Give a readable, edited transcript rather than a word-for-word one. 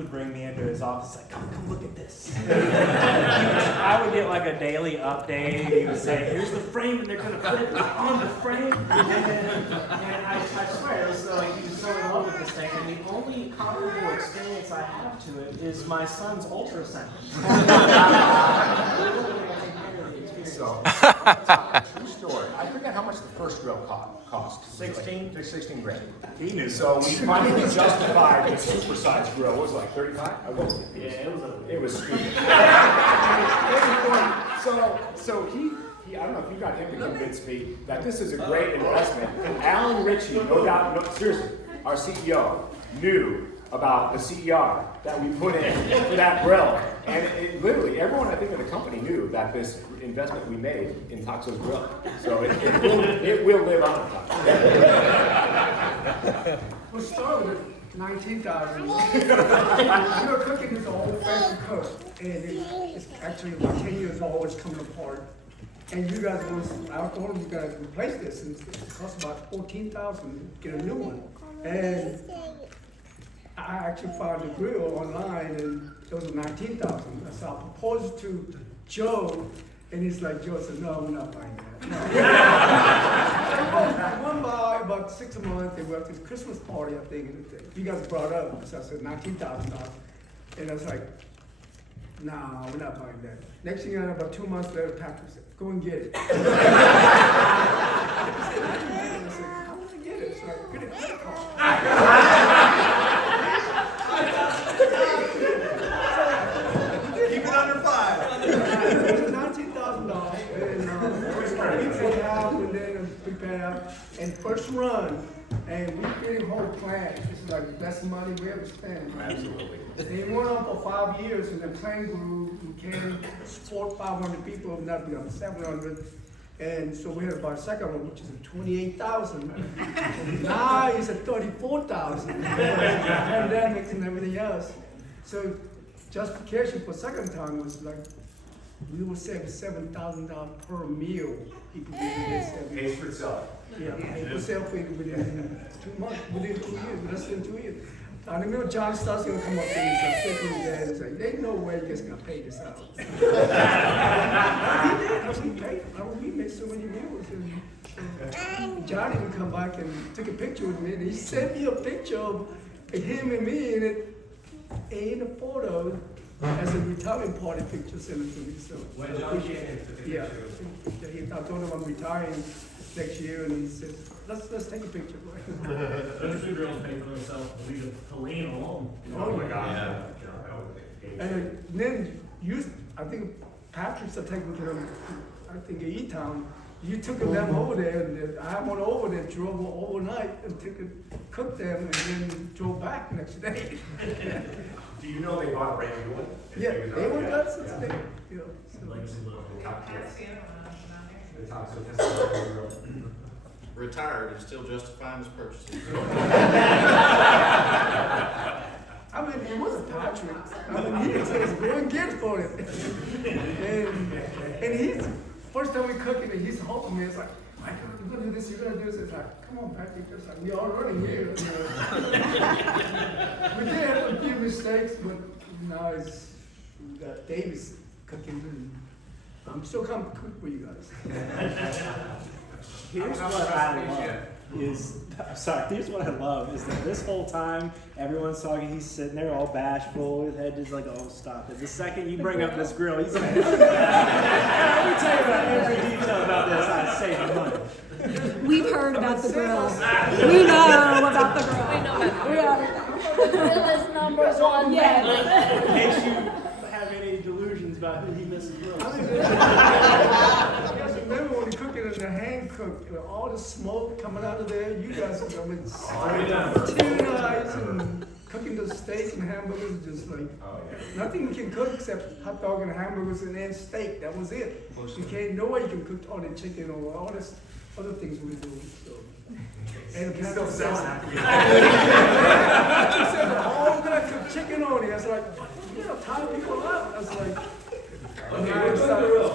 would bring me into his office like, come look at this. I would get like a daily update. He would say, here's the frame, and they're gonna put it on the frame. And I swear, it was like he was so in love with this thing. And the only comparable experience I have to it is my son's ultrasound. So, true story. I forget how much the first grill cost. 16? Like 16 grand. He knew. So we finally justified the supersized grill. What was it, like 35? I wasn't. Yeah, It was stupid. So he, I don't know if you got him to convince me that this is a great investment. Alan Ritchie, no doubt, no, seriously, our CEO, knew about the CER that we put in for that grill. And it literally, everyone I think in the company knew that this investment we made in Tokso's grill. So it will live on. We'll start with 19,000. We were cooking this old-fashioned cook, and it's actually about 10 years old. It's coming apart. And you guys I told them you guys replace this, and it costs about 14,000 to get a new one. And I actually found the grill online, and it was 19,000. So I proposed to Joe, and he's like, Joe said, no, we're not buying that. No. One by about 6 months, they went to this Christmas party, I think, and you guys brought up. So I said, $19,000. And I was like, no, we're not buying that. Next thing you know, about 2 months later, Patrick said, go and get it. I said, how would I get it? So I get a credit card. Keep it under 5. It was $19,000, and we paid out, and then we paid out, and first run, and we did a whole plant. This is like the best money we ever spent. Absolutely. And it went on for 5 years, and the plant grew. We can support 500 people, not be up 700. And so we had about a second one, which is at 28,000. Now it's at 34,000. Pandemics and everything else. So justification for second time was like, we will save $7,000 per meal. People Pays for itself. yeah, it was self-paid within 2 months, within 2 years, less than 2 years. I remember John Stubbs gonna come up there and say, shake his dad and say, "There's no way you're just gonna pay this out." He did. We paid. We made so many meals. And Johnny would come back and took a picture with me, and he sent me a picture of him and me in it, in a photo as a retirement party picture sent it to me. So When John came in, took a yeah, picture. I told him I'm retiring next year, and he said, let's take a picture. Those two girls pay for themselves to leave the lane alone. Oh my God. And then I think Patrick's are taking care of, I think, in E-Town. You took them over there, and I went over there, drove overnight, and cooked them, and then drove back next day. Do you know they bought a brand new one? Yeah, they were nuts since they, you know. Legacy little. The Tokso testimony grill. Retired and still justifying his purchases. I mean, it wasn't Patrick. I mean, he says, go and get for it. and he's, first time we cooking it, he's helping me. It's like, Mike, you're gonna do this, you're gonna do this. It's like, come on, Patrick. It's like, we all running here. You know. We did have a few mistakes, but now it's, we got Davis cooking. And I'm still coming to cook for you guys. Here's what I love is that this whole time everyone's talking, he's sitting there all bashful, his head just like, oh, stop it. The second you bring up this grill, he's like, let me tell you about every detail about this. I save money. We've heard about the grill. We know about the grill. We know about the grill. Grill is number one. Yeah. In case you have any delusions about who he misses grills. I guys remember when we cooked it in the hand cook, all the smoke coming out of there. You guys are coming tuna and cooking the steak and hamburgers, just like nothing we can cook except hot dog and hamburgers and then steak. That was it. You can't. No way you can cook all the chicken or all this other things we do. So. And He's still selling after you. Patrick said, "Oh, I'm gonna cook chicken on it." I was like, "You know, tie people up." I was like, Okay, what's the grill?